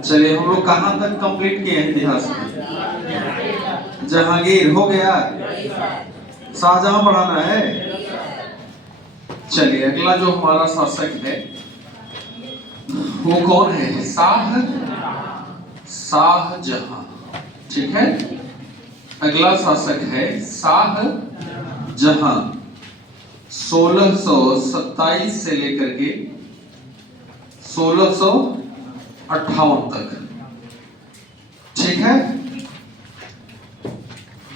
चलिए हम लोग कहाँ तक कंप्लीट किए हैं इतिहास में? जहांगीर हो गया, शाहजहां पढ़ाना है। चलिए अगला जो हमारा शासक है वो कौन है? शाहजहां। ठीक है, अगला शासक है शाहजहां। 1627 से लेकर के 1658 तक। ठीक है,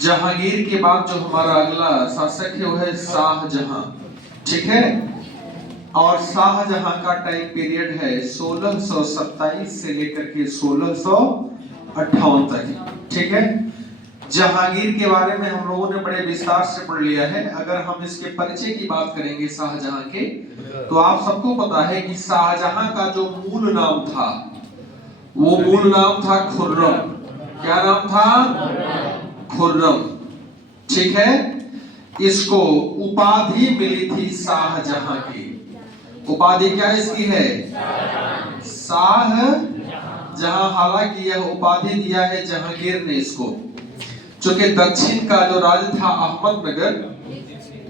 जहांगीर के बाद जो हमारा अगला शासक है वो है शाहजहां। ठीक है, और शाहजहां का टाइम पीरियड है 1627 से लेकर के 1658 तक। ठीक है, जहांगीर के बारे में हम लोगों ने बड़े विस्तार से पढ़ लिया है। अगर हम इसके परिचय की बात करेंगे शाहजहां के, तो आप सबको पता है कि शाहजहां का जो मूल नाम था वो मूल नाम था खुर्रम। क्या नाम था? खुर्रम। ठीक है, इसको उपाधि मिली थी शाहजहां की। उपाधि क्या इसकी है? शाहजहां। हालांकि यह उपाधि दिया है जहांगीर ने इसको, चूंकि दक्षिण का जो राज्य था अहमदनगर,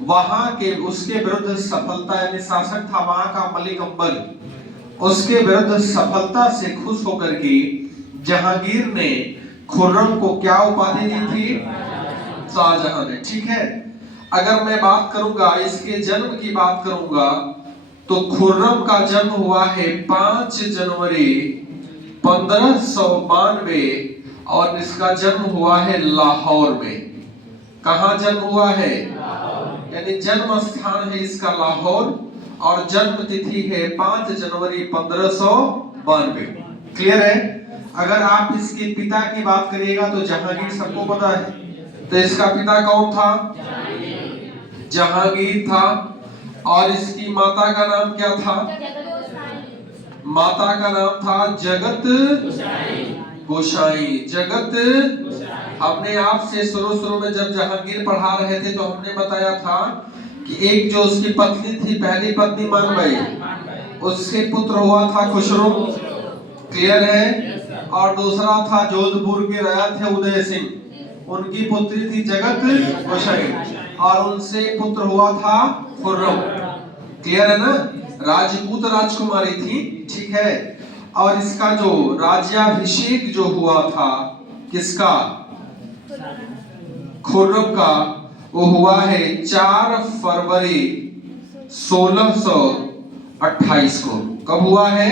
वहां के उसके विरुद्ध सफलता, यानी शासक था वहां का मलिक अंबर, उसके विरुद्ध सफलता से खुश होकर के जहांगीर ने खुर्रम को क्या उपाधि दी थी? शाहजहां ने। ठीक है, अगर मैं बात करूंगा इसके जन्म की बात करूंगा तो खुर्रम का जन्म हुआ है 5 जनवरी 1592 और इसका जन्म हुआ है लाहौर में। कहां जन्म हुआ है? यानी जन्म स्थान है इसका लाहौर और जन्म तिथि है 5 जनवरी 1592। क्लियर है? अगर आप इसके पिता की बात करिएगा तो जहांगीर सबको पता है, तो इसका पिता कौन था? जहांगीर था। और इसकी माता का नाम क्या था? माता का नाम था जगत गोसाई। जगत। हमने आपसे शुरू में जब जहांगीर पढ़ा रहे थे तो हमने बताया था कि एक जो उसकी पत्नी थी, पहली पत्नी मानबाई, उससे पुत्र हुआ था खुसरो। क्लियर है? और दूसरा था जोधपुर के राजा थे उदय सिंह, उनकी पुत्री थी जगत गोसाई और उनसे पुत्र हुआ था खुर्रम। क्लियर है ना? राजपूत राजकुमारी थी। ठीक है, और इसका जो राज्याभिषेक जो हुआ था किसका? खुर्रम का, वो हुआ है 4 फरवरी 1628 को। कब हुआ है?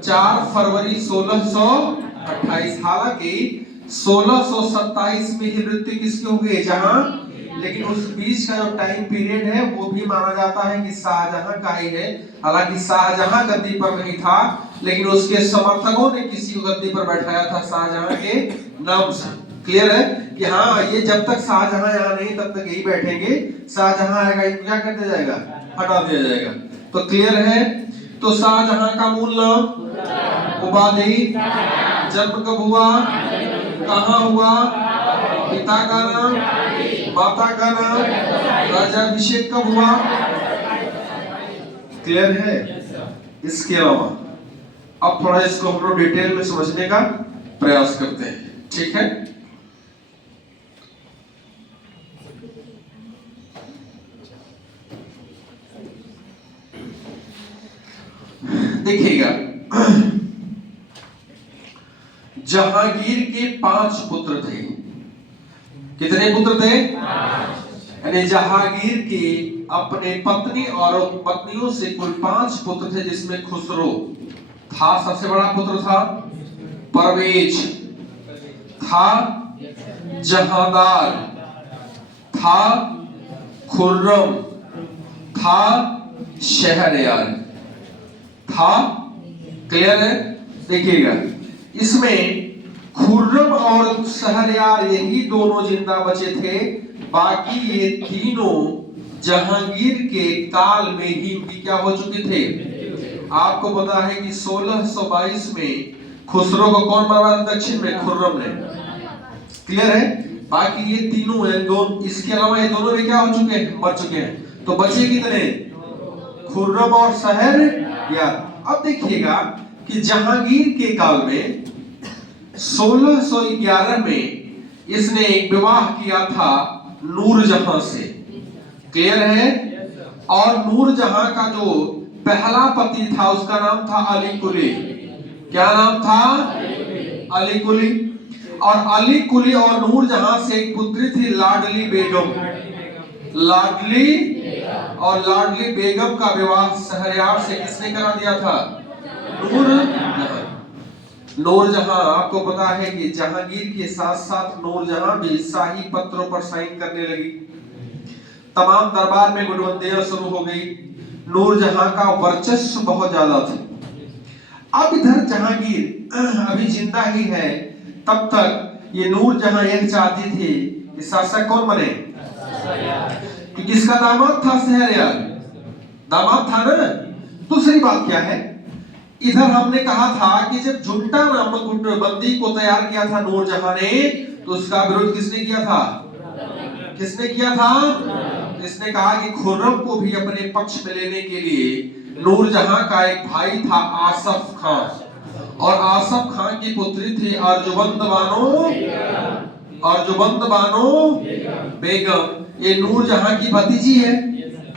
4 फरवरी 1628। हालांकि 1627 में ही मृत्यु किसकी हो गई? जहां। लेकिन उस बीच का जो टाइम पीरियड है वो भी माना जाता है कि शाहजहां का ही है। हालांकि शाहजहां गद्दी पर नहीं था, लेकिन उसके समर्थकों ने किसी को गद्दी पर बैठाया था शाहजहां के नाम से। क्लियर है कि हाँ, ये जब तक शाहजहां यहाँ नहीं तब तक यही बैठेंगे, शाहजहां आएगा इनको क्या कर दिया जाएगा? हटा दिया जाएगा। तो क्लियर है? तो शाहजहां का मूल नाम, उपाधि, जन्म कब हुआ, कहाँ हुआ, पिता का नाम, माता का नाम, राज्याभिषेक कब हुआ? क्लियर है? इसके अलावा अब थोड़ा इसको हम लोग डिटेल में समझने का प्रयास करते हैं। ठीक है, देखिएगा, जहांगीर के 5 पुत्र थे। कितने पुत्र थे? 5। यानी जहांगीर के अपने पत्नी और पत्नियों से कुल 5 पुत्र थे, जिसमें खुसरो था सबसे बड़ा पुत्र था, परवेज था, जहांदार था, खुर्रम था, शहरयार था। क्लियर है? देखिएगा, इसमें खुर्रम और शहरयार यही दोनों जिंदा बचे थे, बाकी ये तीनों जहांगीर के काल में ही इनकी क्या हो चुके थे। आपको पता है कि 1622 में खुसरो को कौन मारा था दक्षिण में? खुर्रम ने। क्लियर है? बाकी ये तीनों हैं, दोनों, इसके अलावा ये दोनों भी क्या हो चुके हैं? मर चुके हैं। तो बचे कितने? खुर्रम और शहरयार। अब देखिएगा, कि जहांगीर के काल में 1611 में इसने एक विवाह किया था नूरजहां से। क्लियर है? और नूरजहां का जो पहला पति था उसका नाम था अली कुली। क्या नाम था? अली कुली। और अली कुली और नूरजहां से एक पुत्री थी लाडली बेगम। लाडली और लाडली बेगम का विवाह शहरयार से किसने करा दिया था? नूरजहां। नूरजहां आपको पता है कि जहांगीर के साथ साथ नूरजहां भी शाही पत्रों पर साइन करने लगी। तमाम दरबार में गुटबंदियां शुरू हो गई। नूरजहां का वर्चस्व बहुत ज्यादा था। अब इधर जहांगीर अभी जिंदा ही है, तब तक ये नूरजहां यह चाहती थी कि शासक कौन बने? कि किसका दामाद था? शहरयार दामाद था ना। दूसरी बात क्या है, इधर हमने कहा था कि जब झुंटा नामक गुटबंदी को तैयार किया था नूरजहां ने, तो उसका विरोध किसने किया था? किसने किया था? इसने कहा कि खुर्रम को भी अपने पक्ष में लेने के लिए नूरजहां का एक भाई था आसफ खान, और आसफ खान की पुत्री थी अर्जुबंद बानो बेगम। ये नूरजहां की भतीजी है।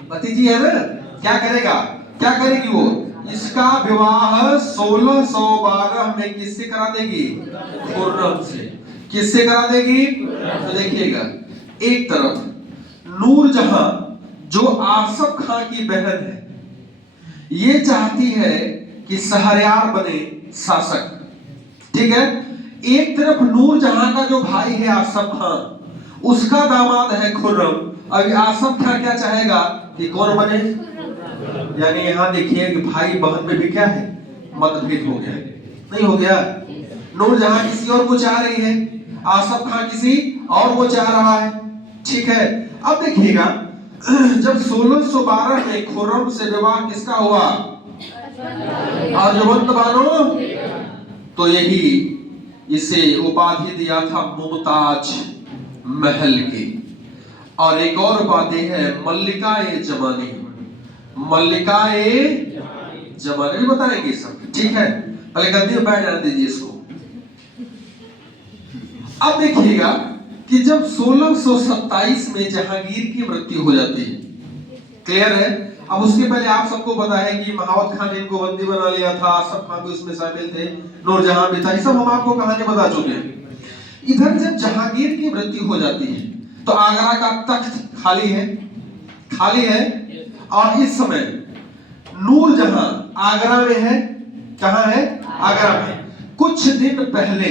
भतीजी है ना। क्या करेगा? क्या करेगी वो? इसका विवाह 1612 में किससे करा देगी? खुर्रम से। किससे करा देगी? तो देखिएगा, एक तरफ नूरजहां जो आसफ खान की बहन है, ये चाहती है कि शहरयार बने शासक। ठीक है। एक तरफ नूरजहां का जो भाई है आसफ खान, उसका दामाद है खुर्रम। अभी आसफ खान क्या चाहेगा कि कौन बने? यानी यहां देखिए कि भाई बहन में भी क्या है? मतभेद हो गया। नहीं हो गया? नूरजहां किसी और को चाह रही है, आसफ खान किसी और को चाह रहा है। ठीक है। अब देखिएगा, जब 1612 में खुर्रम से विवाह किसका हुआ? अर्जुबंद बानो। तो यही इसे उपाधि दिया था मुमताज महल की। और एक और उपाधि है मल्लिका-ए जमानी। मल्लिका-ए जमानी भी बताएंगे सब। ठीक है, पहले गद्दी में बैठ जाने दीजिए इसको। अब देखिएगा कि जब 1627 में जहांगीर की मृत्यु हो जाती है। क्लियर है? अब उसके पहले आप सबको पता है कि महावत खान ने इनको बंदी बना लिया था, आसफ खान भी उसमें शामिल थे, नूरजहां भी था। ये सब हम आपको कहानी बता चुके हैं। इधर जब जहांगीर की मृत्यु हो जाती है तो आगरा का तख्त खाली है। और इस समय नूरजहां आगरा में है। कहां है? आगरा में। कुछ दिन पहले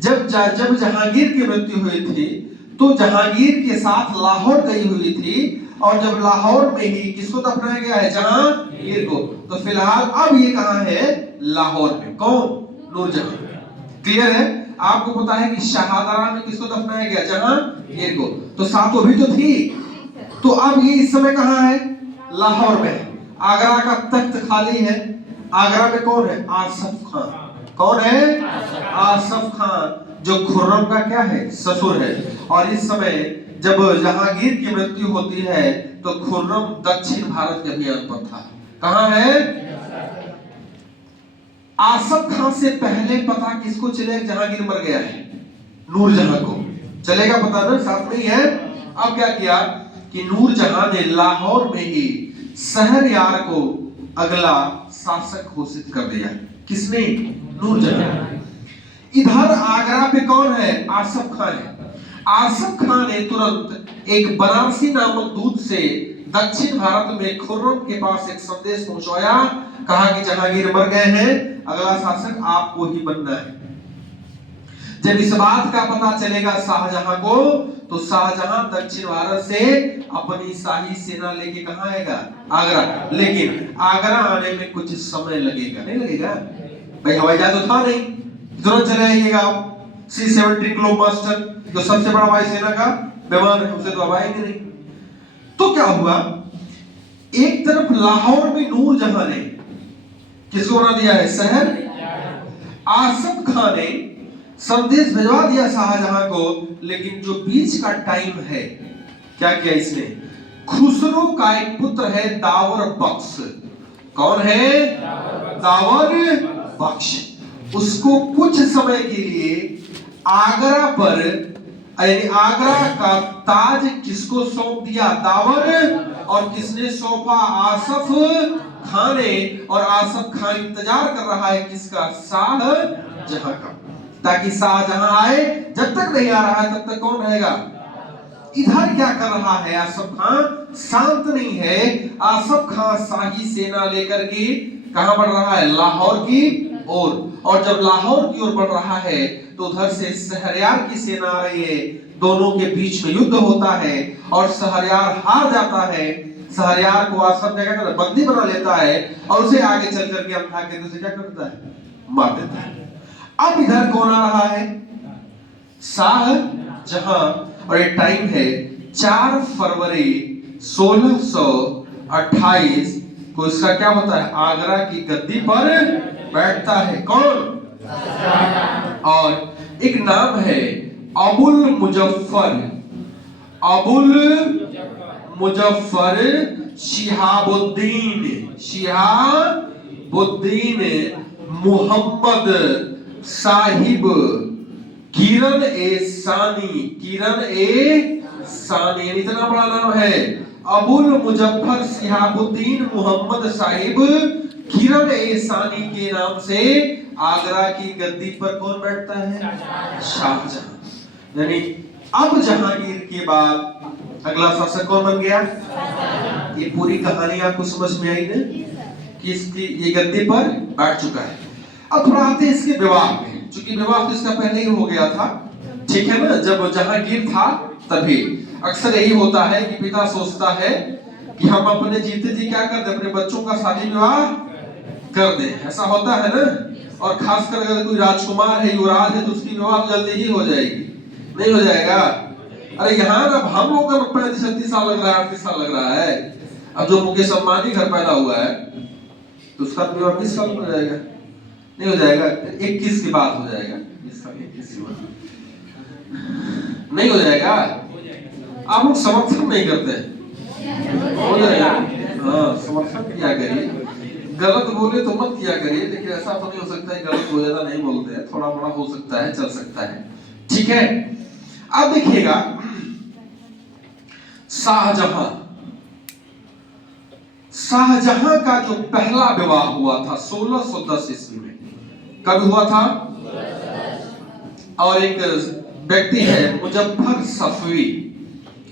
जब जहांगीर की मृत्यु हुई थी, तो जहांगीर के साथ लाहौर गई हुई थी। और जब लाहौर में ही किसको दफनाया गया है? जहांगीर को। तो फिलहाल अब ये कहां है? लाहौर में। कौन? नूरजहां। क्लियर है? आपको पता है कि शाहदरा में किसको दफनाया गया? जहांगीर को। तो सातों भी तो थी। तो अब ये इस समय कहां है? लाहौर में। आगरा का तख्त खाली है। आगरा में कौन है? आसफ खान। कौन है? आसफ खान, जो खुर्रम का क्या है? ससुर है। और इस समय जब जहांगीर की मृत्यु होती है तो खुर्रम दक्षिण भारत के अभियान पर था। कहां है? आसफ खान से पहले पता किसको चलेगा जहांगीर मर गया है? नूरजहां को चलेगा पता ना, साथ में ही है। अब क्या किया कि नूरजहां ने लाहौर में ही शहरयार को अगला शासक घोषित कर दिया। किसने? नूरजहां। इधर आगरा पे कौन है? आसफ खान है। आसफ खान ने तुरंत एक बनारसी नामक दूत से दक्षिण भारत में खुर्रम के पास एक संदेश पहुंचाया। कहा कि जहांगीर मर गए हैं, अगला शासक आपको ही बनना है। जब इस बात का पता चलेगा शाहजहां को, तो शाहजहां दक्षिण भारत से अपनी शाही सेना लेके कहां आएगा? आगरा। लेकिन आगरा आने में कुछ समय लगेगा। नहीं लगेगा भाई? हवाई जहाज तो था नहीं, तुरंत चले आइएगा आप। C-17 ग्लोबमास्टर जो सबसे बड़ा वायुसेना का विमान है, उसे तो अब आएंगे नहीं। तो क्या हुआ, एक तरफ लाहौर में नूरजहां ने किसको बना दिया है? शहर। आसफ खान ने संदेश भिजवा दिया शाहजहां को, लेकिन जो बीच का टाइम है, क्या किया इसने? खुसरो का एक पुत्र है दावर बख्श। कौन है? दावर बख्श उसको कुछ समय के लिए आगरा पर, यानी आगरा का ताज किसको सौंप दिया? दावर। और किसने सौंपा? आसफ खान ने। और आसफ खान इंतजार कर रहा है किसका? शाहजहां का, ताकि शाहजहां आए। जब तक नहीं आ रहा है तब तक कौन रहेगा? इधर क्या कर रहा है आसफ खान? शांत नहीं है। आसफ खान शाही सेना लेकर के कहां बढ़ रहा है? लाहौर की ओर। और जब लाहौर की ओर बढ़ रहा है तो उधर से शहरयार की सेना आ रही है। दोनों के बीच में युद्ध होता है और शहरयार हार जाता है। शहरयार को आसफ ने क्या करता है? बंदी बना लेता है और उसे आगे चल करके अंधा के उसे क्या करता है? मार देता है। अब इधर कौन आ रहा है? शाहजहां। और ये टाइम है 4 फरवरी 1628 को। इसका क्या होता है? आगरा की गद्दी पर बैठता है कौन? और एक नाम है अबुल मुजफ्फर। अबुल मुजफ्फर शिहाबुद्दीन मुहम्मद साहिब किरण ए सानी। इतना बड़ा नाम है। अबुल मुजफ्फर शिहाबुद्दीन मोहम्मद साहिब किरण ए सानी के नाम से आगरा की गद्दी पर कौन बैठता है? शाहजहां। यानी अब जहांगीर के बाद अगला शासक कौन बन गया? ये पूरी कहानी आपको समझ में आई ना, कि इसकी ये गद्दी पर बैठ चुका है। अब थोड़ा आते हैं इसके विवाह में, क्योंकि विवाह तो इसका पहले ही हो गया था, ठीक है ना? जब जहांगीर था तभी अक्सर यही होता है कि पिता सोचता है कि हम अपने जीते जी क्या कर दे? अपने बच्चों का शादी विवाह कर दे। ऐसा होता है ना? और खासकर अगर कोई राजकुमार है, युवराज है, तो उसकी विवाह जल्दी ही हो जाएगी। नहीं हो जाएगा? अरे यहाँ ना हम लोग का 35-36 साल लग रहा है, 38 साल लग रहा है। अब जो मुकेश अंबानी घर पैदा हुआ है तो उसका विवाह 20 साल में हो जाएगा? नहीं हो जाएगा। 21 की बात हो जाएगा। इसका 21 की बात नहीं हो जाएगा। आप लोग समर्थन नहीं करते। हो जाएगा। हाँ, समर्थन किया करिए। गलत बोले तो मत किया करिए, लेकिन ऐसा तो नहीं हो सकता है गलत हो ज्यादा नहीं बोलते हैं, थोड़ा बड़ा हो सकता है, चल सकता है, ठीक है? अब देखिएगा शाहजहां का जो पहला विवाह हुआ था 1610 ईस्वी में। कब हुआ था? और एक व्यक्ति है मुजफ्फर सफवी,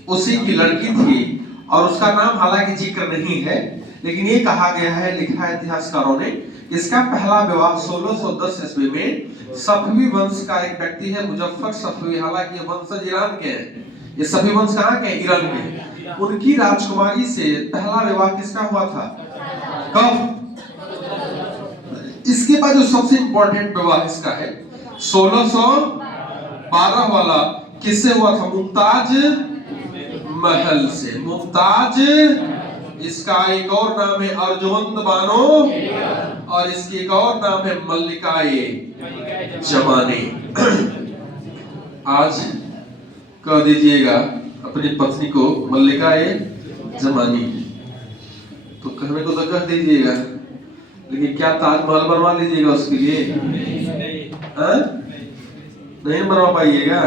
उसी की लड़की थी। और उसका नाम हालांकि जिक्र नहीं है, लेकिन ये कहा गया है, लिखा है इतिहासकारों ने, इसका पहला विवाह 1610 ईस्वी में सफवी वंश का एक व्यक्ति है मुजफ्फर सफवी। हालांकि ये वंशज ईरान के हैं। ये सफवी वंश कहाँ के? ईरान के। उनकी राजकुमारी से पहला विवाह किसका हुआ था? कब? इसके बाद जो सबसे इंपॉर्टेंट विवाह इसका है 1612 वाला, किससे हुआ था? मुमताज महल से। मुमताज, इसका एक और नाम है अर्जुमंद बानो, और इसकी एक और नाम है मल्लिकाए जमानी। आज कह दीजिएगा अपनी पत्नी को मल्लिकाए जमानी, तो कहने को तो कह दीजिएगा, लेकिन क्या ताजमहल बनवा लीजिएगा उसके लिए? नहीं बनवा पाइएगा।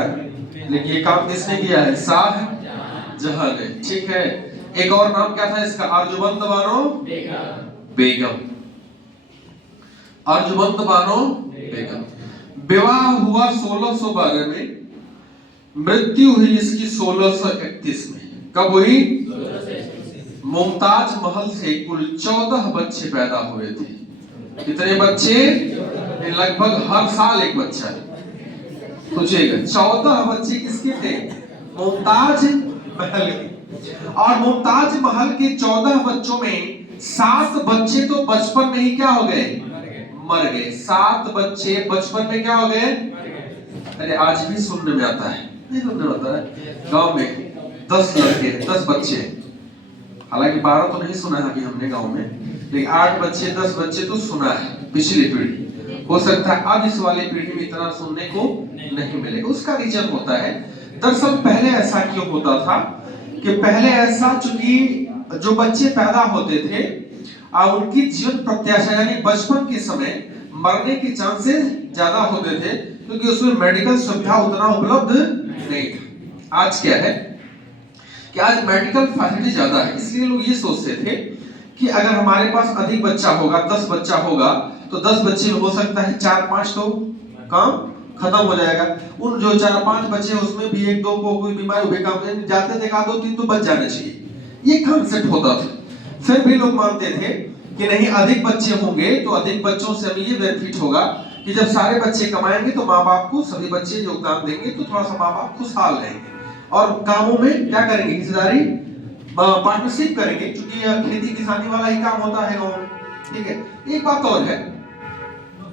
लेकिन ये काम किसने किया है? शाहजहां ने, ठीक है? एक और नाम क्या था इसका? अर्जुमंद बानो बेगम। अर्जुमंद बानो बेगम। विवाह हुआ 1612 में, मृत्यु हुई इसकी 1631 में। कब हुई? मुमताज महल से कुल 14 बच्चे पैदा हुए थे। कितने बच्चे? लगभग हर साल एक बच्चा। सोचिएगा 14 बच्चे किसके थे? मुमताज महल के। और मुमताज महल के 14 बच्चों में 7 बच्चे तो बचपन में ही क्या हो गए? मर गए। 7 बच्चे बचपन में क्या हो गए? अरे आज भी सुनने में आता है, नहीं सुनने में आता है? गांव में 10 लड़के, 10 बच्चे, हालांकि 12 तो नहीं सुना है अभी हमने गांव में, लेकिन 8 बच्चे 10 बच्चे तो सुना है पिछली पीढ़ी। हो सकता है अब इस वाली पीढ़ी में इतना सुनने को नहीं मिलेगा। उसका रीजन होता है, दरअसल पहले ऐसा क्यों होता था कि पहले ऐसा, चूंकि जो बच्चे पैदा होते थे उनकी जीवन प्रत्याशा यानी बचपन के समय मरने के चांसेस ज्यादा होते थे, क्योंकि उसमें मेडिकल सुविधा उतना उपलब्ध नहीं था। आज क्या है कि आज मेडिकल फैसिलिटी ज्यादा है, इसलिए लोग ये सोचते थे कि अगर हमारे पास अधिक बच्चा होगा, 10 बच्चा होगा, तो 10 बच्चे में हो सकता है 4-5 तो काम खत्म हो जाएगा। उन जो 4-5 बच्चे उसमें भी 1-2 को कोई बीमारी हुई, काम जाते थे, 1-2-3 तो बच जाने चाहिए, ये कॉन्सेप्ट होता था। फिर भी लोग मानते थे कि नहीं, अधिक बच्चे होंगे तो अधिक बच्चों से हमें ये बेनिफिट होगा कि जब सारे बच्चे कमाएंगे तो माँ बाप को सभी बच्चे योगदान देंगे, तो थोड़ा सा माँ बाप खुशहाल रहेंगे और कामों में क्या करेंगे, हिस्सेदारी पार्टनरशिप करेंगे, क्योंकि खेती किसानी वाला ही काम होता है गाँव में। ठीक है, एक बात और है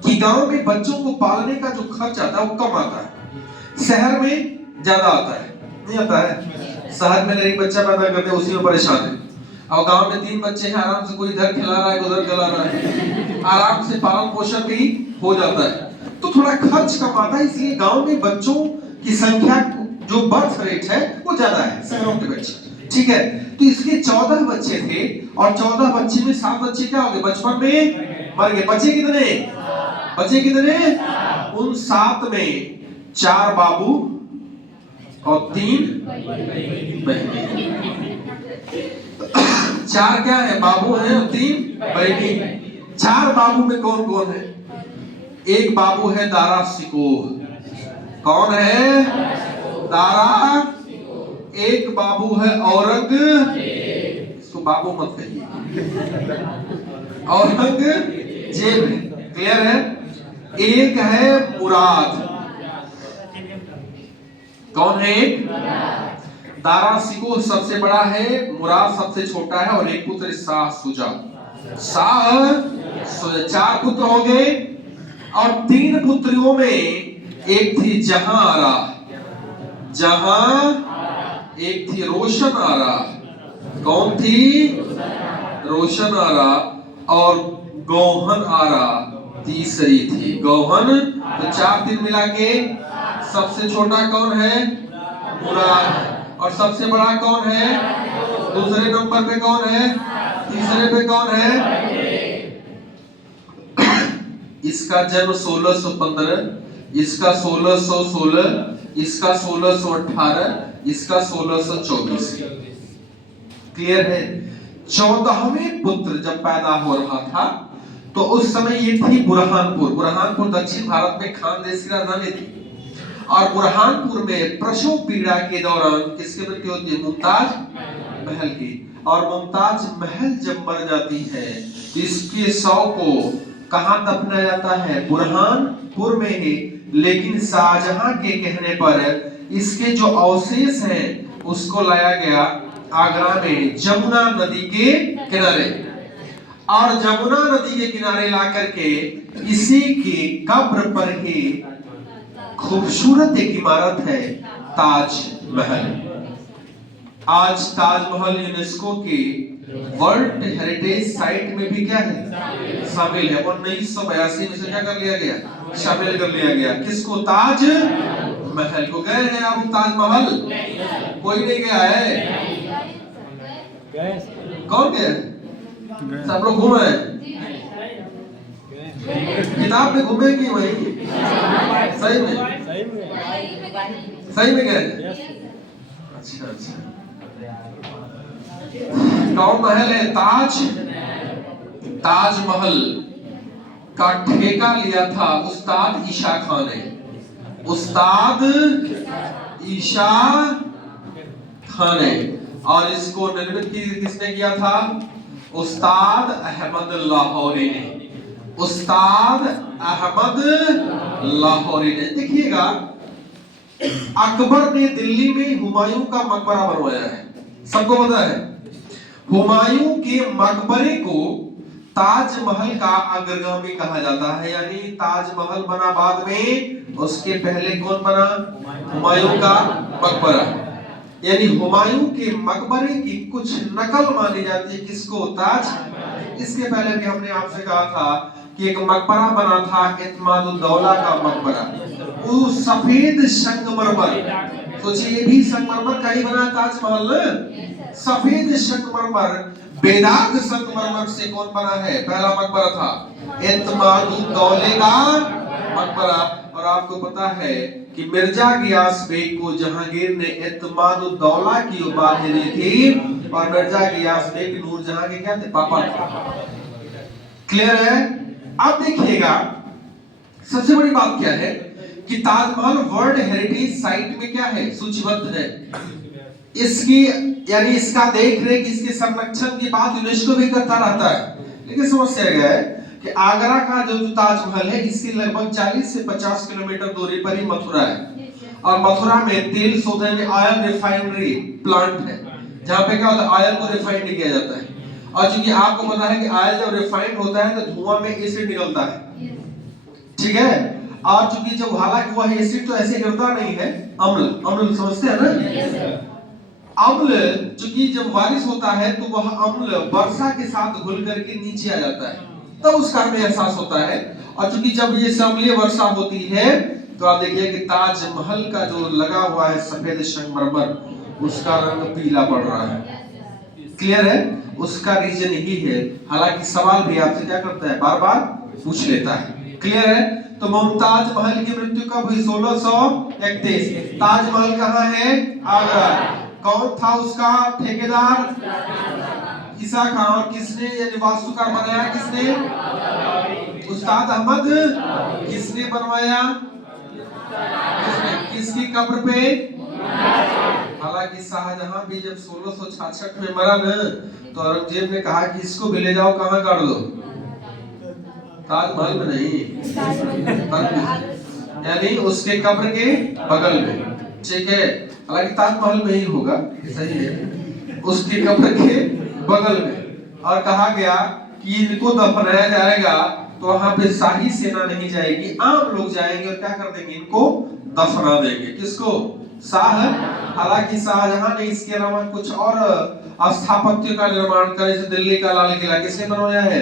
कि गांव में बच्चों को पालने का जो खर्च आता है वो कम आता है, शहर में ज्यादा आता है, नहीं आता है। शहर में एक बच्चा पैदा करते हैं उसी में परेशान है, और गांव में 3 बच्चे हैं, आराम से कोई इधर खिला रहा है उधर खिला रहा है, आराम से पालन पोषण भी हो जाता है, तो थोड़ा खर्च कम आता है। इसलिए गांव में बच्चों की संख्या जो बर्थ रेट है वो ज्यादा है शहरों के बच्चे। ठीक है, तो इसके 14 बच्चे थे और 14 बच्चे में 7 बच्चे क्या हो गए, बचपन में मर गए। बचे कितने, बचे कितने, उन 7 में 4 बाबू और 3 बहनें। 4 क्या है, बाबू है और 3 बहनें। 4 बाबू में कौन कौन है, एक बाबू है दारा सिकोह, कौन है, दारा। एक बाबू है औरंगजेब, इसको बाबू मत कहिए, औरंगजेब है, क्लियर है। एक है मुराद, कौन है, दारा सिकोह सबसे बड़ा है, मुराद सबसे छोटा है, और एक पुत्र शाह सुजा। 4 पुत्र हो गए, और 3 पुत्रियों में एक थी जहां आरा, एक थी रोशन आरा, कौन थी, रोशन आरा, और गौहन आरा तीसरी थी, गौहन। तो 4 दिन मिला के सबसे छोटा कौन है, मुराद, और सबसे बड़ा कौन है, दूसरे नंबर पे कौन है, तीसरे पे कौन है। इसका जन्म 1615, इसका 1616, इसका 1618, इसका 1624। क्लियर है। 14वें पुत्र जब पैदा हो रहा था तो उस समय ये थी बुरहानपुर। बुरहानपुर दक्षिण भारत में खानदेश की राजधानी थी, और बुरहानपुर में प्रसव पीड़ा के दौरान किसकी मृत्यु होती है, मुमताज महल की। और मुमताज महल जब मर जाती है तो इसके शव को कहां दफनाया जाता है, बुरहानपुर में ही। लेकिन शाहजहां के कहने पर इसके जो अवशेष हैं उसको लाया गया आगरा में जमुना नदी के किनारे, और जमुना नदी के किनारे ला करके इसी की कब्र पर ही खूबसूरत एक इमारत है ताजमहल। आज ताजमहल यूनेस्को की वर्ल्ड हेरिटेज साइट में भी क्या है, शामिल है। 1982 में से क्या कर लिया गया, शामिल कर लिया गया। किसको, ताज महल को। गए हैं आप ताजमहल, कोई नहीं गया है, कौन गया, सब लोग घूमे, किताब में घूमे कि वही सही में, सही में गए। अच्छा अच्छा, कौन महल है, ताजमहल का ठेका लिया था उस्ताद ईशा खान ने। उस्ताद ईशा खान ने, और इसको निर्मित किसने किया था, उस्ताद अहमद लाहौरी ने। उस्ताद अहमद लाहौरी ने। देखिएगा, अकबर ने दिल्ली में हुमायूं का मकबरा बनवाया है, सबको पता है। हुमायूं के मकबरे को ताजमहल का अग्रगामी कहा जाता है, यानी ताजमहल बना बाद में, उसके पहले कौन बना, हुमायूं का मकबरा। यानी हुमायूं के मकबरे की कुछ नकल मानी जाती है, किसको, ताज। इसके पहले भी हमने आपसे कहा था कि एक मकबरा बना था इत्मादुद्दौला का मकबरा, वो सफेद संगमरमर सोचिए ये भी संगमरमर का ही बना ताजमहल न। सफेद संगमरमर बेदाग संगमरमर से कौन बना है? पहला मकबरा था एतमादुद्दौले का मकबरा। और आपको पता है कि मिर्जा गियास बेग को जहांगीर ने एतमादुद्दौला की उपाधि दी थी और मिर्जा गियास बेग नूरजहां के क्या थे? पापा थे। क्लियर है? अब देखिएगा सबसे बड़ी बात क्या है कि ताजमहल वर्ल्ड हेरिटेज साइट में क्या है? सूचीबद्ध है। इसकी यानी इसका देख रेख, इसके संरक्षण की बात यूनेस्को भी करता रहता है। लेकिन समस्या यह है कि आगरा का जो ताजमहल है इससे लगभग 40 से 50 किलोमीटर दूरी पर ही मथुरा है। और मथुरा में तेल शोधन ऑयल रिफाइनरी प्लांट है, जहाँ पे क्या होता है? ऑयल को रिफाइंड किया जाता है। और क्योंकि आपको पता है कि ऑयल जब रिफाइंड होता है तो धुआं में एसिड निकलता है, ठीक है? और चूंकि जब हालांकि वह एसिड तो ऐसे गिरता नहीं है, अम्ल, अम्ल समझते हैं ना? अम्ल चूंकि जब बारिश होता है तो वह अम्ल वर्षा के साथ घुल करके नीचे आ जाता है, तब उसका हमें एहसास होता है। और चूंकि जब ये अम्लीय वर्षा होती है तो आप देखिए कि ताजमहल का जो लगा हुआ है सफेद संगमरमर, उसका रंग पीला पड़ रहा है। क्लियर है? उसका रीजन यही है। हालांकि सवाल भी आपसे क्या करता है? बार बार पूछ लेता है। क्लियर है? तो मुमताज महल की मृत्यु कब हुई? 1631। ताजमहल कहाँ है? आगरा। कौन था उसका ठेकेदार? ईसा खान। और किसने यानी वास्तुकार बनाया? किसने? उस्ताद अहमद। किसने बनवाया? किसकी कब्र पे? हालांकि शाहजहां भी जब 1666 में मरा न तो औरंगजेब ने कहा कि इसको भी ले जाओ, कहां गाड़ दो? ताजमहल में नहीं, यानी उसके कब्र के बगल में, ठीक है? हालांकि ताजमहल में ही होगा, सही है, उसके कब्र के बगल में। और कहा गया कि इनको दफनाया जाएगा तो वहां पे शाही सेना नहीं जाएगी, आम लोग जाएंगे और क्या कर देंगे? इनको दफना देंगे। किसको? शाह। हालांकि शाहजहां ने इसके अलावा कुछ और स्थापत्य का निर्माण कर, जैसे दिल्ली का लाल किला किसने बनवाया है?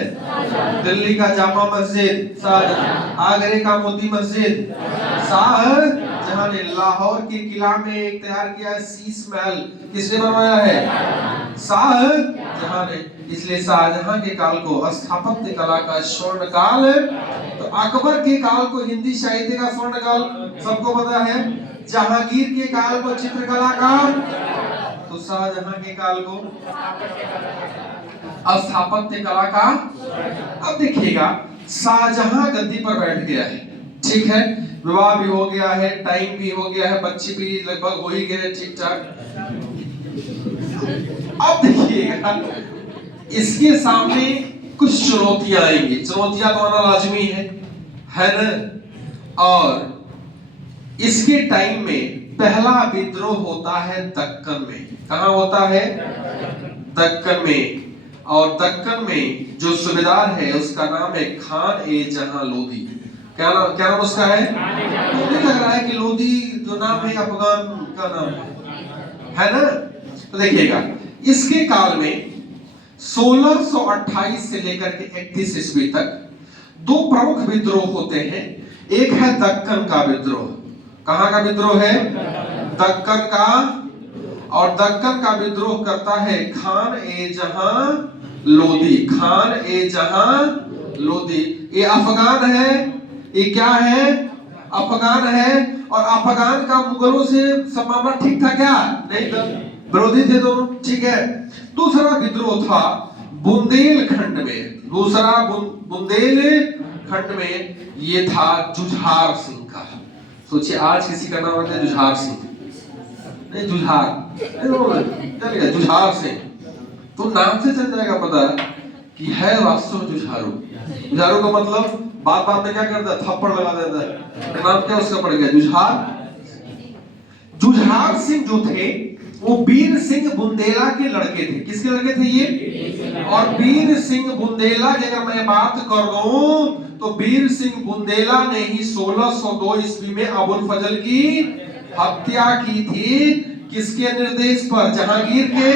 दिल्ली का जामा मस्जिद शाहजहां, आगरे का मोती मस्जिद शाहजहां ने, लाहौर के किला में एक तैयार किया है शीश महल, किसने बनवाया है? शाहजहां ने। इसलिए शाहजहां के काल को स्थापत्य कला का स्वर्ण काल, तो अकबर के काल को हिंदी साहित्य का स्वर्ण काल सबको पता है, जहांगीर के काल को चित्रकला का, तो शाहजहां के काल को स्थापत्य कला का। अब देखिएगा शाहजहां गद्दी पर बैठ गया है, ठीक है? विवाह भी हो गया है, टाइम भी हो गया है, बच्चे भी लगभग हो ही गए ठीक ठाक। अब देखिएगा इसके सामने कुछ चुनौतियां आएंगी। चुनौतियां तो आना लाजमी है ना? और इसके टाइम में पहला विद्रोह होता है दक्कन में। कहां होता है? दक्कन में। और दक्कन में जो सूबेदार है उसका नाम है खान ए जहां लोधी। क्या नाम उसका है? मुझे लग रहा है कि लोधी जो नाम है अफगान का नाम है ना? तो देखिएगा इसके काल में 1628 से लेकर के 31 ईस्वी तक दो प्रमुख विद्रोह होते हैं। एक है दक्कन का विद्रोह। कहां का विद्रोह है? दक्कन का। और दक्कन का विद्रोह करता है खान ए जहां लोधी। खान ए जहां लोधी ये अफगान है। ये क्या है? अफगान है। और अफगान का मुगलों से सब मामला ठीक था क्या? नहीं था, विरोधी थे दोनों, ठीक है? दूसरा विद्रोह था बुंदेलखंड में। दूसरा बुंदेलखंड में ये था जुझार सिंह का। सोचिए आज किसी का नाम रखते जुझार सिंह, नहीं जुझार चलेगा, जुझार सिंह तो नाम से चल जाएगा पता कि है वास्तव में जुझारू। जुझारू का मतलब बात बात में क्या करता है? थप्पड़ लगा देता है। नाम क्या उसका पड़ गया? जुझार। जुझार सिंह जो थे वो वीर सिंह बुंदेला के लड़के थे। किसके लड़के थे ये? और वीर सिंह बुंदेला की अगर मैं बात कर दूं तो वीर सिंह बुंदेला ने ही 1602 ईस्वी में अबुल फजल की हत्या की थी। किसके निर्देश पर? जहांगीर के।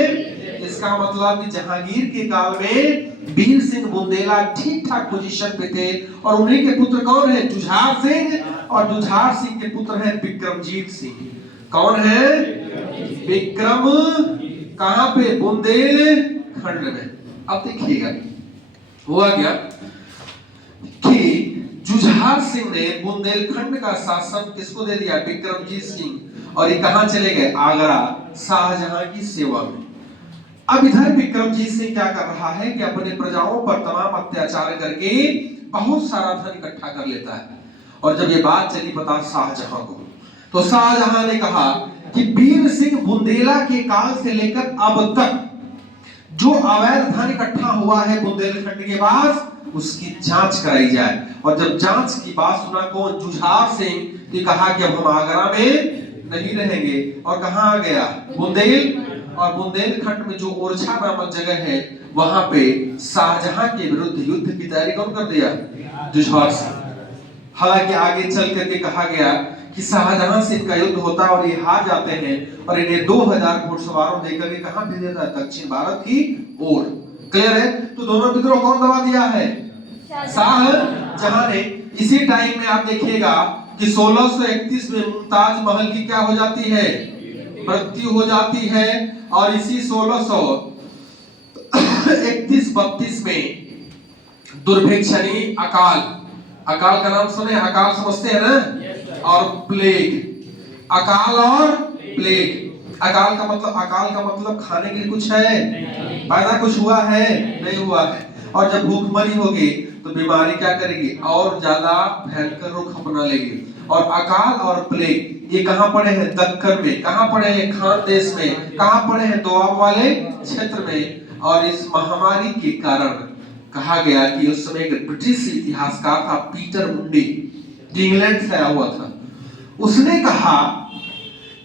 इसका मतलब कि जहांगीर के काल में वीर सिंह बुंदेला ठीक ठाक पोजीशन पे थे। और उन्हीं के पुत्र कौन है? जुझार सिंह। और जुझार सिंह के पुत्र हैं विक्रमजीत सिंह। कौन है? विक्रम। कहां पे? बुंदेलखंड में। अब देखिएगा हुआ क्या कि जुझार सिंह ने बुंदेलखंड का शासन किसको दे दिया? विक्रमजीत सिंह। और ये कहां चले गए? आगरा, शाहजहां की सेवा में। अब इधर विक्रमजीत सिंह क्या कर रहा है कि अपने प्रजाओं पर तमाम अत्याचार करके बहुत सारा धन इकट्ठा कर लेता है। और जब ये बात चली पता शाहजहां को, तो शाहजहां ने कहा कि वीर सिंह बुंदेला के काल से लेकर अब तक जो अवैध धन इकट्ठा हुआ है बुंदेलखंड के पास, उसकी जांच कराई जाए। और जब जांच की बात सुना कौन? जुझार सिंह ने कहा कि अब हम आगरा में नहीं रहेंगे। और कहां आ गया? बुंदेल। और बुंदेलखंड में जो ओरछा नामक जगह है, वहां पे शाहजहां के विरुद्ध युद्ध की तैयारी कौन कर दिया? जुझार सिंह। हालांकि आगे चल करके कहा गया कि शाहजहां से इनका युद्ध होता है और ये हार जाते हैं और इन्हें 2000 घुड़सवारों देकर के कहां भेज देता है? दक्षिण भारत की ओर। क्लियर है? तो दोनों विद्रोह कौन दबा दिया है? शाहजहां ने। इसी टाइम में आप देखिएगा कि 1631 में मुमताज महल की क्या हो जाती है? मृत्यु हो जाती है। और इसी 1631-32 में दुर्भिक्षणी अकाल, अकाल का नाम सुने? अकाल समझते हैं ना? और प्लेग। अकाल और प्लेग। अकाल का मतलब खाने के लिए कुछ है? पैदा कुछ हुआ है? नहीं हुआ है। और जब भूखमरी होगी तो बीमारी क्या करेगी? और ज्यादा भयंकर रुख अपना लेगी। और अकाल और प्लेग ये कहां पड़े हैं? दक्कन में। कहां पड़े हैं? खान देश में। कहां पड़े हैं? दोआब वाले क्षेत्र में। और इस महामारी के कारण कहा गया कि उस समय एक ब्रिटिश इतिहासकार था पीटर मुंडी, इंग्लैंड से आया हुआ था। उसने कहा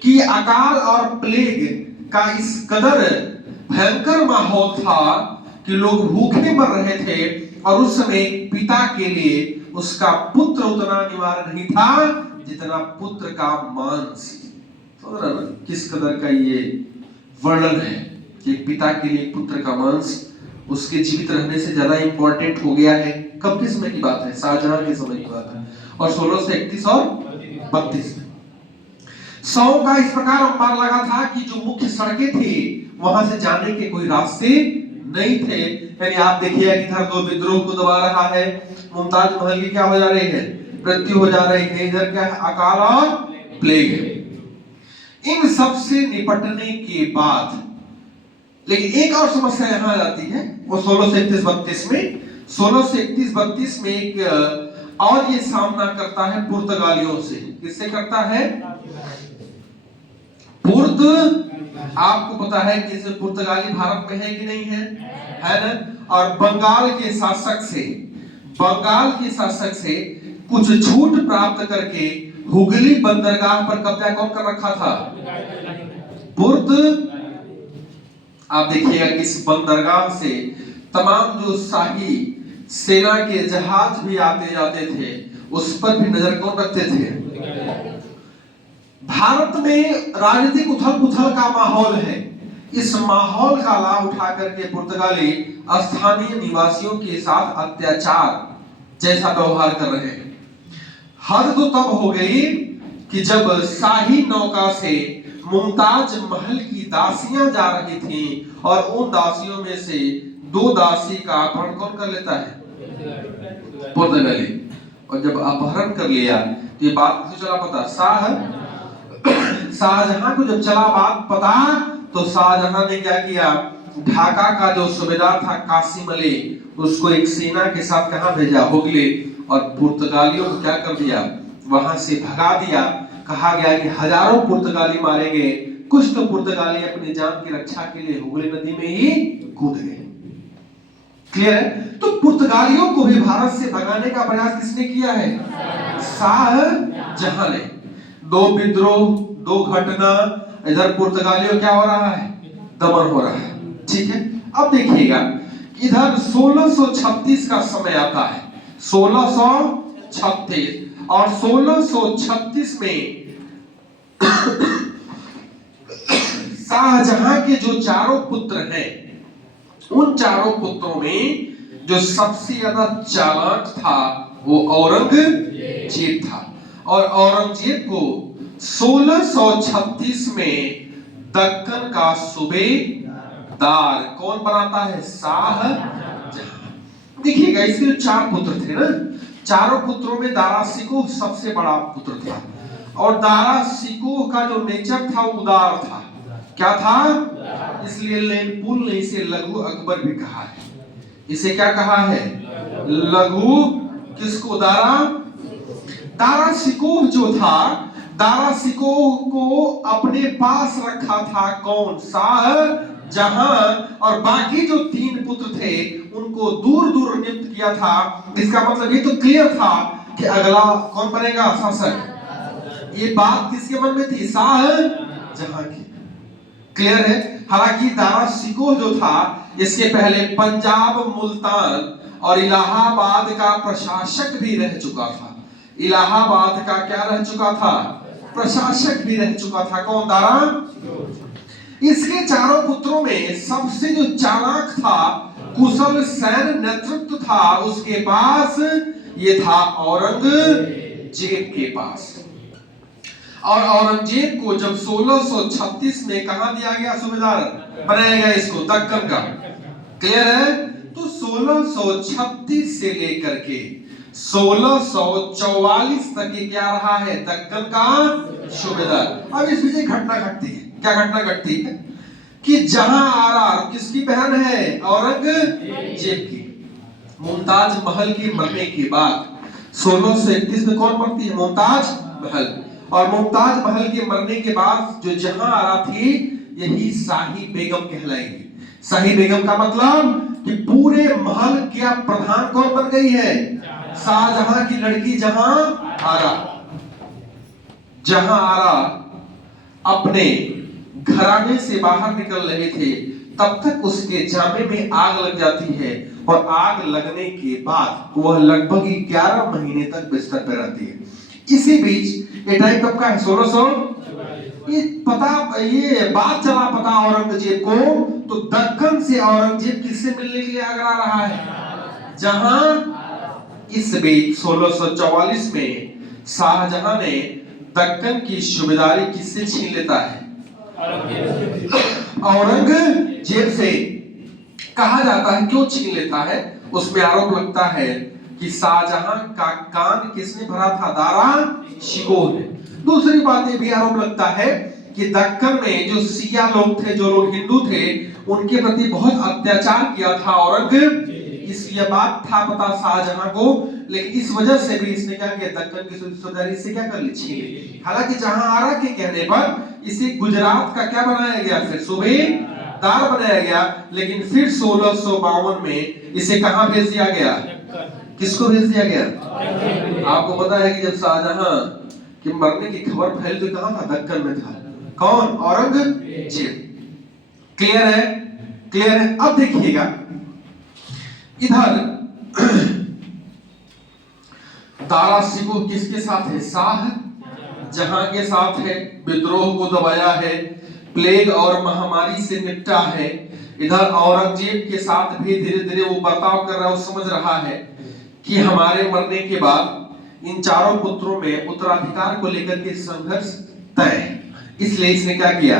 कि अकाल और प्लेग का इस कदर भयंकर माहौल था कि लोग भूखे मर रहे थे। और उस समय पिता के लिए उसका पुत्र उतना अनिवार्य नहीं था जितना पुत्र का मांस। समझ रहे ना किस कदर का ये वर्णन है कि पिता के लिए पुत्र का मांस उसके जीवित रहने से ज्यादा इंपॉर्टेंट हो गया है। कब के समय की बात है? शाहजहां के समय की बात है। और 1631 और 32 में 100 का इस प्रकार अंबार लगा था कि जो मुख्य सड़कें थी वहां से जाने के कोई रास्ते नहीं थे। यानी आप देखिए इधर दो विद्रोह को दबा रहा है, मुमताज महल की क्या हो जा रही है? मृत्यु हो जा रही है। इधर क्या है? अकाल और प्लेग है। इन सब से निपटने के बाद लेकिन एक और समस्या यहां आ जाती है, वो 1631-32 में। 1631-32 में एक और ये सामना करता है पुर्तगालियों से। किससे करता है? आपको पता है कि पुर्तगाली भारत में है कि नहीं है? है ना? और बंगाल के शासक से कुछ छूट प्राप्त करके हुगली बंदरगाह पर कब्जा कौन कर रखा था? आप देखिएगा कि इस बंदरगाह से तमाम जो शाही सेना के जहाज भी आते जाते थे, उस पर भी नजर कौन रखते थे? भारत में राजनीतिक उथल पुथल का माहौल है। इस माहौल का लाभ उठा करके पुर्तगाली स्थानीय निवासियों के साथ अत्याचार जैसा व्यवहार कर रहे हैं। हद तो तब हो गई कि जब शाही नौका से मुमताज महल की दासियां जा रही थीं और उन दासियों में से 2 दासी का अपहरण कौन कर लेता है? पुर्तगाली। और जब अपहरण कर लिया तो ये बात किसे चला पता? शाहजहां को जब चला बात पता तो शाहजहां ने क्या किया? ढाका का जो सूबेदार था कासिम अली, उसको एक सेना के साथ कहां भेजा? हुगली। और पुर्तगालियों को क्या कर दिया? वहां से भगा दिया। कहा गया कि हजारों पुर्तगाली मारे गए, कुछ तो पुर्तगाली अपनी जान की रक्षा के लिए हुगली नदी में ही कूद गए। क्लियर है? तो पुर्तगालियों को भी भारत से भगाने का प्रयास किसने किया है? शाहजहां ने। 2 विद्रोह, 2 घटना, इधर पुर्तगालियों क्या हो रहा है? दमन हो रहा है। ठीक है, अब देखिएगा इधर 1636 का समय आता है। 1636 और 1636 में शाहजहां के जो 4 पुत्र हैं, उन 4 पुत्रों में जो सबसे ज्यादा चालाक था वो औरंगजेब था। और औरंगजेब को 1636 में दक्कन का सूबेदार कौन बनाता है? शाहजहां। देखिएगा इसके जो 4 पुत्र थे ना, चारों पुत्रों में दारा शिकोह सबसे बड़ा पुत्र था, और दारा शिकोह का जो नेचर था वो उदार था। क्या था? इसलिए लेनपुल ने इसे लघु अकबर भी कहा है। इसे क्या कहा है? लघु। किसको? दारा शिकोह जो था, दारा शिकोह को अपने पास रखा था कौन? शाहजहां। और बाकी जो 3 पुत्र थे उनको दूर दूर नियुक्त किया था। इसका मतलब ये तो क्लियर था कि अगला कौन बनेगा शासक। ये बात किसके मन में थी? शाहजहां की। क्लियर है। हालांकि दारा शिकोह जो था इसके पहले पंजाब, मुल्तान और इलाहाबाद का प्रशासक भी रह चुका था। इलाहाबाद का क्या रह चुका था? प्रशासक भी रह चुका था। कौन? दारा। इसके चारों पुत्रों में सबसे जो चालाक था, कुशल सैन्य नेतृत्व था उसके पास, ये था औरंगजेब के पास। और औरंगजेब को जब 1636 में कहां दिया गया? सूबेदार बनाया गया इसको, दक्कन का। क्लियर है। तो 1636 से लेकर के 1644 तक ये क्या रहा है? दक्कन का सूबेदार। अब इस बीच घटना घटती है। क्या घटना घटती है? कि जहां आरा किसकी बहन है? औरंगजेब की। मुमताज महल के मरने के बाद 1631 में कौन मरती है? मुमताज महल। और मुमताज महल के मरने के बाद जो जहां आरा थी, यही शाही बेगम कहलाएगी। शाही बेगम का मतलब कि पूरे महल का प्रधान कौन बन गई है? शाहजहां की लड़की जहां आरा। जहां आरा अपने घराने से बाहर निकल रहे थे, तब तक उसके जामे में आग लग जाती है, और आग लगने के बाद वह लगभग 11 महीने तक बिस्तर पर रहती है। इसी बीच ये टाइम कब का है? 1600। ये बात चला पता औरंगजेब को, तो दक्कन से औरंगजेब किससे मिलने के लिए आगरा रहा है? जहां। इस बीच 1644 में शाहजहां ने दक्कन की सूबेदारी किससे छीन लेता है? औरंगजेब से। कहा जाता है क्यों छीन लेता है? उसमें आरोप लगता है कि शाहजहां का कान किसने भरा था? दारा शिकोह ने। दूसरी बात ये भी आरोप लगता है कि दक्कन में जो सिया लोग थे, जो लोग हिंदू थे, उनके प्रति बहुत अत्याचार किया था औरंगजेब। इसलिए बात था पता शाहजहां को, लेकिन इस वजह से भी इसने क्या किया? दक्कन की सूबेदारी से क्या कर ली? छीन ली। हालांकि जहां आरा के कहने पर इसे गुजरात का क्या बनाया गया? फिर सूबेदार बनाया गया। लेकिन फिर 1652 में इसे कहां भेज दिया गया? किसको भेज दिया गया? आपको पता है कि जब शाहजहां के मरने की खबर फैली तो कहां था? दक्कन में था। कौन? औरंगजेब। क्लियर है। क्लियर है। अब देखिएगा इधर दारा शिकोह किसके साथ है? शाहजहां के साथ है। विद्रोह को दबाया है, प्लेग और महामारी से निपटा है। इधर औरंगजेब के साथ भी धीरे धीरे वो बर्ताव कर रहा है। वो समझ रहा है कि हमारे मरने के बाद इन चारों पुत्रों में उत्तराधिकार को लेकर के संघर्ष तय है। इसलिए इसने क्या किया?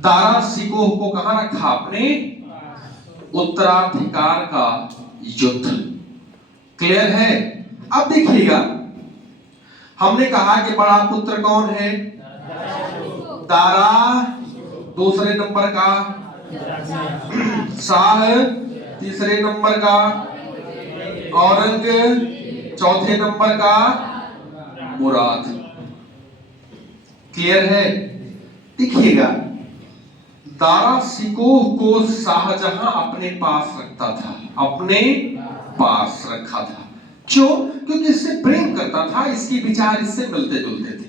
दारा शिकोह को कहां रखा? अपने उत्तराधिकार का युद्ध। क्लियर है। अब देखिएगा, हमने कहा कि बड़ा पुत्र कौन है? दारा। दूसरे नंबर का शाह, तीसरे नंबर का औरंग, चौथे नंबर का मुराद। क्लियर है। देखिएगा, दारा शिकोह को शाहजहां अपने पास रखता था, अपने पास रखा था। क्यों? क्योंकि इससे प्रेम करता था, इसके विचार इससे मिलते जुलते थे।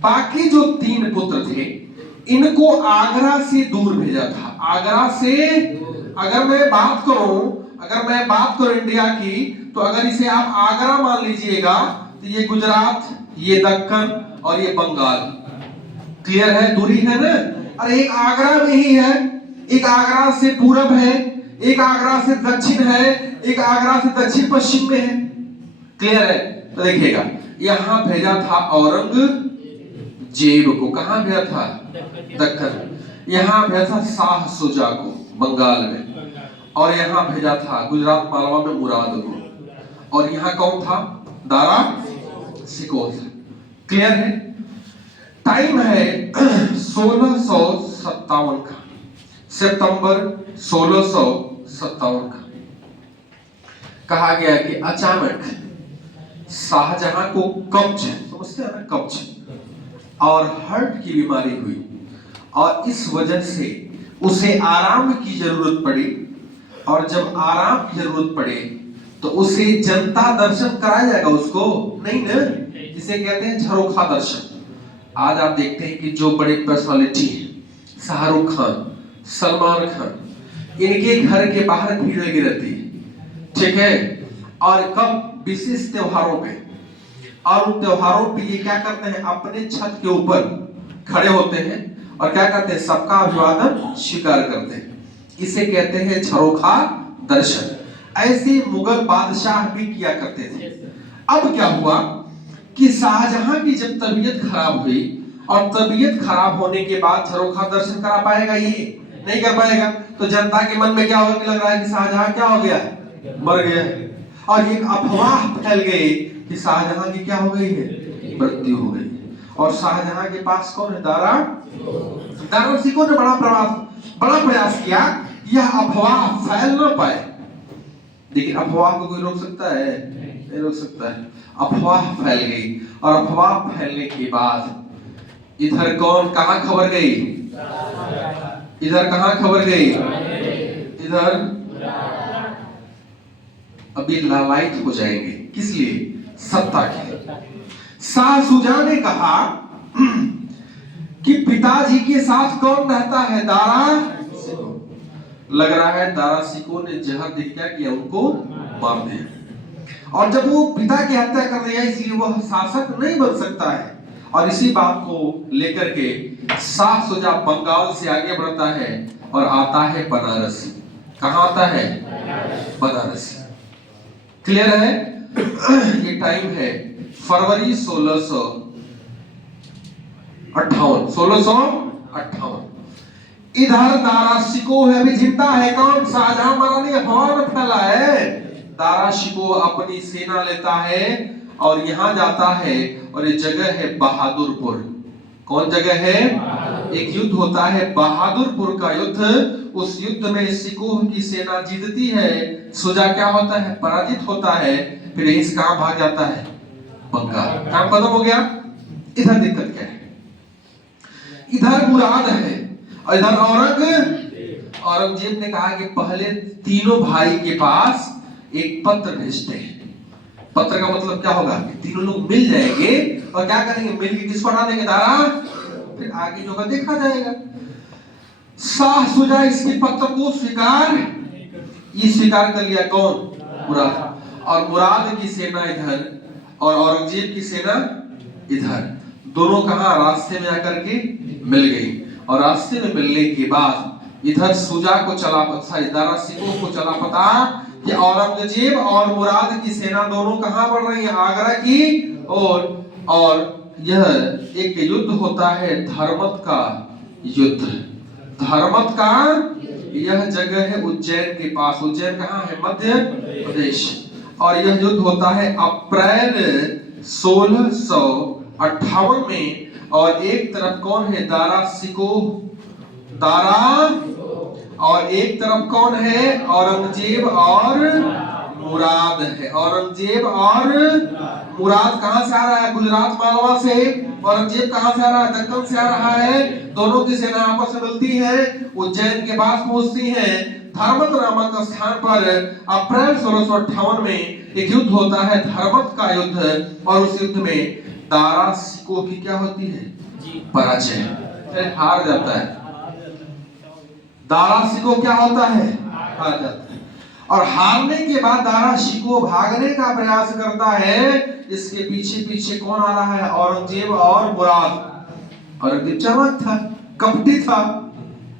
बाकी जो 3 पुत्र थे, इनको आगरा से दूर भेजा था। आगरा से, अगर मैं बात करूं इंडिया की, तो अगर इसे आप आगरा मान लीजिएगा, तो ये गुजरात, ये दक्कन और ये बंगाल। क्लियर है। दूरी है ना। और एक आगरा में ही है, एक आगरा से पूरब है, एक आगरा से दक्षिण है, एक आगरा से दक्षिण पश्चिम में है। क्लियर है। तो देखिएगा, यहाँ भेजा था औरंगजेब को। कहाँ भेजा था? दक्कन। यहाँ भेजा था शाह शुजा को बंगाल में, और यहाँ भेजा था गुजरात मालवा में मुराद को, और यहाँ कौन था? दारा शिकोह। क्लियर है? टाइम है 1657 का, सितंबर 1657 का। कहा गया कि अचानक शाहजहां को कब्ज, समझते हैं ना, कब्ज और हार्ट की बीमारी हुई, और इस वजह से उसे आराम की जरूरत पड़ी। और जब आराम की जरूरत पड़े तो उसे जनता दर्शन कराया जाएगा उसको? नहीं ना, इसे कहते हैं झरोखा दर्शन। आज आप देखते हैं कि जो बड़े पर्सनालिटी हैं, शाहरुख खान, सलमान खान, इनके घर के बाहर भीड़ लगी रहती है, ठीक है? और कब? विशेष त्योहारों पे। और उन त्योहारों पे ये क्या करते हैं? अपने छत के ऊपर खड़े होते हैं और क्या करते हैं? सबका अभिवादन स्वीकार करते हैं। इसे कहते हैं झरोखा दर्शन। ऐसे मुगल बादशाह भी किया करते थे। अब क्या हुआ कि शाहजहां की जब तबीयत खराब हुई, और तबीयत खराब होने के बाद झरोखा दर्शन करा पाएगा? ये नहीं कर पाएगा। तो जनता के मन में क्या होगा कि लग रहा है कि शाहजहां क्या हो गया? मर गया। और एक अफवाह फैल गई कि शाहजहां की क्या हो गई है? मृत्यु हो गई। और शाहजहां के पास कौन है? दारा शिकोह ने बड़ा प्रयास किया यह अफवाह फैल न पाए, लेकिन अफवाह को कोई रोक सकता है? नहीं रोक सकता है। अफवाह फैल गई, और अफवाह फैलने के बाद इधर कहाँ खबर गई? इधर कहाँ खबर गई? इधर अभी लालायित हो जाएंगे। किस लिए? सत्ता के लिए। शाह शुजा ने कहा कि पिताजी के साथ कौन रहता है? दारा शिकोह। लग रहा है दारा शिकोह ने जहर देख क्या किया? उनको मार दिया। और जब वो पिता की हत्या कर रही है, इसलिए वह शासक नहीं बन सकता है। और इसी बात को लेकर के शाह शुजा बंगाल से आगे बढ़ता है और आता है बनारस। कहाँ आता है? बनारस। क्लियर है? ये टाइम है फरवरी 1658। इधर दारा शिकोह है, अभी जिंदा है। कौन? शाहजहां मरा नहीं, अफवाह फैला है। दारा शिकोह अपनी सेना लेता है और यहां जाता है, और ये जगह है बहादुरपुर। कौन जगह है? एक युद्ध होता है बहादुरपुर का युद्ध। उस युद्ध में शिकोह की सेना जीतती है, शुजा क्या होता है? पराजित होता है। फिर इस काम भाग जाता है बंगाल। काम खत्म हो गया। इधर दिक्कत क्या है? इधर मुराद है, और इधर औरंगजेब ने कहा कि पहले तीनों भाई के पास एक पत्र भेजते हैं। पत्र का मतलब क्या होगा? कि तीनों लोग मिल जाएंगे और क्या करेंगे? मिलकर किसको हटा देंगे? दारा। फिर आगे जो का देखा जाएगा। शाह शुजा इसके पत्र को स्वीकार कर लिया। कौन? मुराद। और मुराद की सेना इधर और औरंगजेब की सेना इधर, दोनों कहां? रास्ते में आकर के मिल गई। और रास्ते में मिलने के बाद इधर शुजा को चला पता, दारा शिकोह को चला पता कि औरंगजेब और मुराद की सेना दोनों कहां बढ़ रही है? आगरा की और यह एक युद्ध होता है धर्मत का युद्ध। धर्मत का यह जगह है उज्जैन के पास। उज्जैन कहां है? मध्य प्रदेश। और यह युद्ध होता है अप्रैल 1658 में। और एक तरफ कौन है? दारा शिकोह, और एक तरफ कौन है? औरंगजेब और मुराद है। औरंगजेब और मुराद कहां से आ रहा है? गुजरात मालवा से। औरंगजेब कहां से आ रहा है? दक्कन से आ रहा है। दोनों की सेना आपस में मिलती है, उज्जैन के पास पहुंचती है। धर्मत नामक स्थान पर अप्रैल 1658 में एक युद्ध होता है, धर्मत का युद्ध। और उस युद्ध में दारा शिकोह की क्या होती है? पराजय, हार जाता है। दारा शिकोह क्या होता है? हार जाता है। और हारने के बाद दारा शिकोह भागने का प्रयास करता है। इसके पीछे पीछे कौन आ रहा है? औरंगजेब और मुराद। औरंगजेब चालाक था, कपटी था।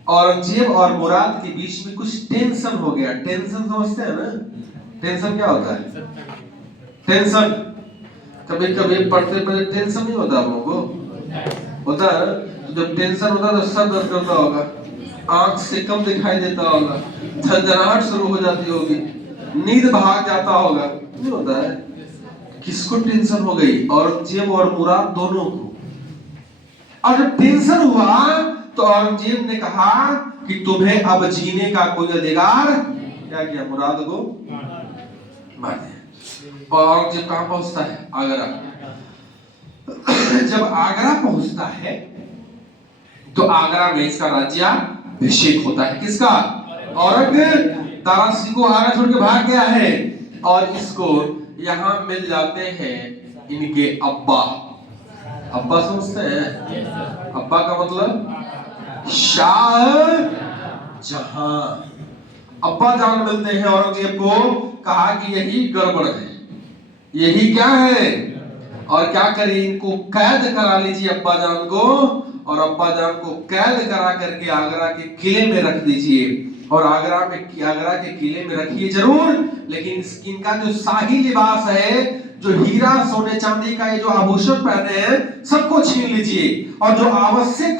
औरंगजेब और मुराद के बीच में कुछ टेंशन हो गया। टेंशन समझते हैं ना? टेंशन क्या होता है? टेंशन कभी कभी पढ़ते पढ़ते टेंशन नहीं होता आप लोगों को? होता है ना? जब टेंशन होता है तो सर दर्द करता होगा, आंख से कम दिखाई देता होगा, झंझनाहट शुरू हो जाती होगी, नींद भाग जाता होगा, नहीं होता है? किसको टेंशन हो गई? औरंगजेब और मुराद दोनों को। और जब टेंशन हुआ तो औरंगजेब ने कहा कि तुम्हें अब जीने का कोई अधिकार, क्या किया? मुराद को मार दिया। और औरंगजेब कहां पहुंचता है? आगरा। जब आगरा पहुंचता है तो आगरा में इसका राज्याभिषेक होता है। किसका? दारा शिकोह आगरा छोड़ के भाग गया है और इसको यहां मिल जाते हैं इनके अब्बा। अब्बा समझते हैं? अब्बा का मतलब शाह जहां। अब्बा जान मिलते हैं औरंगजेब को, कहा कि यही गड़बड़ है, यही क्या है, और क्या करिए, इनको कैद करा लीजिए अब्बा जान को, और अब्बा जान को कैद करा करके आगरा के किले में रख दीजिए। और आगरा के किले में रखिए जरूर, लेकिन इनका जो शाही लिबास है, जो हीरा सोने चांदी का ये जो आभूषण पहने हैं, सबको छीन लीजिए, और जो आवश्यक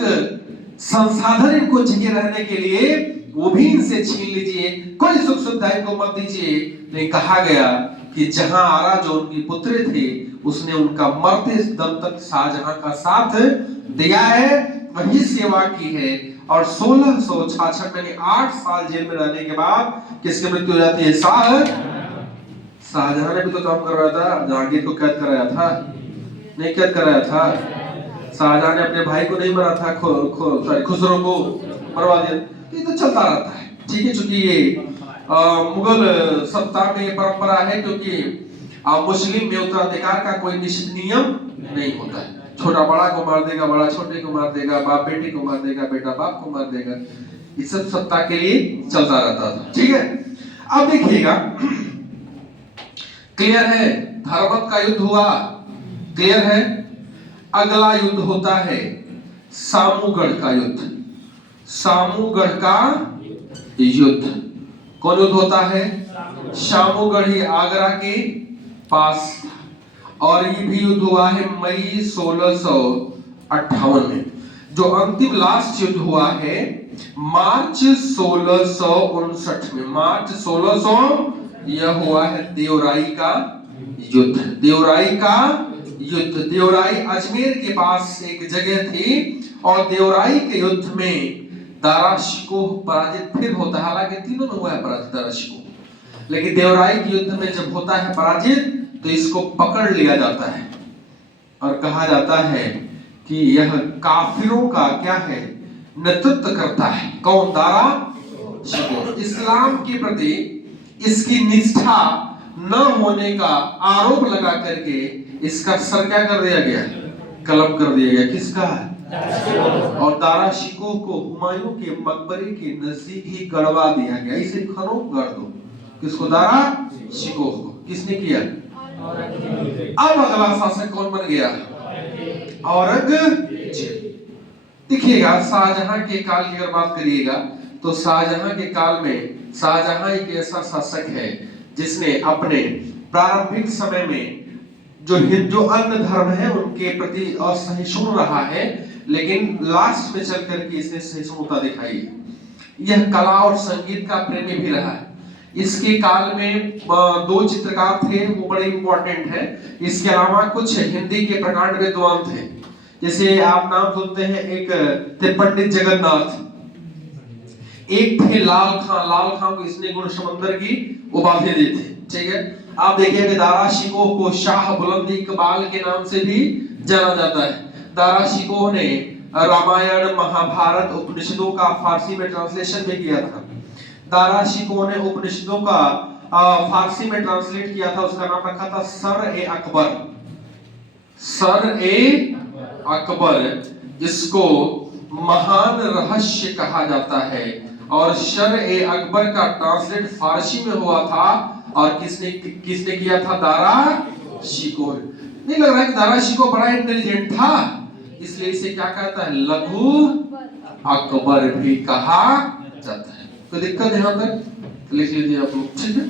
संसाधन इनको चाहिए रहने के लिए वो भी इनसे छीन लीजिए, कोई सुख सुविधा इनको मत दीजिए। लेकिन कहा गया कि जहां आरा जो उनकी पुत्री थे, उसने उनका मरते दम तक शाहजहां का साथ दिया है, वही सेवा की है। और 1666 में 8 साल जेल में रहने के बाद किसकी मृत्यु हो जाती है? शाहजहां ने भी तो काम करवाया था, जहांगीर को कैद कराया था, नहीं कैद कराया था? शाहजहां ने अपने भाई को नहीं मारा था, खुसरो को मरवा दिया। ये तो चलता रहता है, ठीक है। चूंकि ये मुगल सत्ता में ये परंपरा है, क्योंकि मुस्लिम में उत्तराधिकार का कोई निश्चित नियम नहीं होता है। छोटा बड़ा को मार देगा, बड़ा छोटे को मार देगा, बाप बेटे को मार देगा, बेटा बाप को मार देगा। ये सब सत्ता के लिए चलता रहता था, ठीक है। अब देखिएगा, क्लियर है? धर्मत का युद्ध हुआ, क्लियर है। अगला युद्ध होता है सामूगढ़ का युद्ध। सामूगढ़ का युद्ध कौन युद्ध होता है? सामूगढ़ ही आगरा के पास, और ये भी युद्ध हुआ है मई 1658 में। जो अंतिम लास्ट युद्ध हुआ है मार्च 1659 में, मार्च 1600, यह हुआ है देवराई का युद्ध। देवराई का युद्ध, देवराई अजमेर के पास एक जगह थी, और देवराई के युद्ध में दारा शिकोह पराजित फिर होता है। हालांकि तीनों में हुआ है पराजित दारा शिकोह, लेकिन देवराई के युद्ध में जब होता है पराजित तो इसको पकड़ लिया जाता है, और कहा जाता है कि यह काफिरों का क्या है? नेतृत्व करता है। कौन? दारा शिकोह। इस्लाम के प्रति इसकी निष्ठा न होने का आरोप लगा करके इसका सर क्या कर दिया गया? कलम कर दिया गया। किसका? और दारा शिकोह को हुमायूं के मकबरे के नजदीक ही गड़वा दिया गया। इसे खरों गड़ दो। किसको? दारा शिकोह को। किसने किया? अब अगला शासक कौन बन गया? औरंगजेब। देखिएगा, शाहजहां के काल की अगर बात करिएगा तो शाहजहां के काल में शाहजहां एक ऐसा शासक है जिसने अपने प्रारंभिक समय में जो अन्य धर्म है उनके प्रति असहिष्णु रहा है, लेकिन लास्ट में चल करके इसने सहिष्णुता दिखाई है। यह कला और संगीत का प्रेमी भी रहा है। इसके काल में 2 चित्रकार थे, वो बड़े इंपॉर्टेंट है। इसके अलावा कुछ हिंदी के प्रकांड विद्वान थे, जैसे आप नाम सुनते हैं, एक थे पंडित जगन्नाथ, एक थे लाल खां। लाल खां को इसने गुण समंदर की उपाधि दी थी, ठीक है। आप देखिए कि दारा शिकोह को शाह बुलंद इकबाल के नाम से भी जाना जाता है। दारा शिकोह ने रामायण, महाभारत, उपनिषदों का फारसी में ट्रांसलेशन भी किया था। दारा शिकोह ने उपनिषदों का फारसी में ट्रांसलेट किया था। उसका नाम रखा था सर-ए-अकबर। सर-ए-अकबर, इसको महान रहस्य कहा जाता है। और सर-ए-अकबर का ट्रांसलेट फारसी में हुआ था, और किसने किया था? दारा शिकोह। नहीं लग रहा है कि दारा शिकोह बड़ा इंटेलिजेंट था, इसलिए इसे क्या कहता है? लघु अकबर भी कहा जाता है। कोई दिक्कत यहां तक? लिख लीजिए आप लोग, ठीक है।